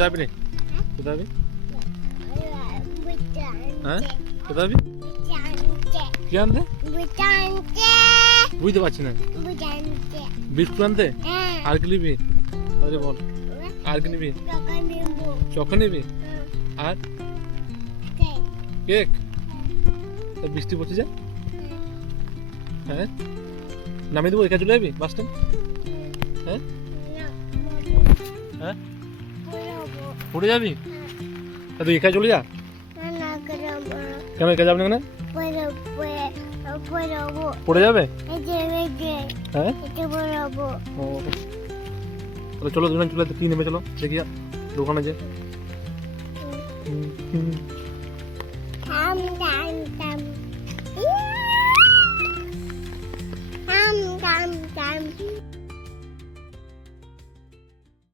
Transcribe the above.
কোথায় যাবি রে? কোথায় যাবি? হ্যাঁ কোথায় যাবি? কি আনতে? বুঝতে পারছি না। বিস্কুট আনতে? আর কি নিবি? আরে বল, আর কি নিবি? চকো নিবি? আর কেক? তা বৃষ্টি পড়ছে যা। হ্যাঁ নামিয়ে দেবো, এখানে চলে যাবি বাস স্ট্যান্ড? হ্যাঁ হ্যাঁ পড়ে যাবি? তা তুই এখানে চলে যা। কেন একা যাবি না? কেন পড়ে যাবে? হ্যাঁ ও তাহলে চলো দুজন চলে কি নেমে চলো দেখি দোকানে যে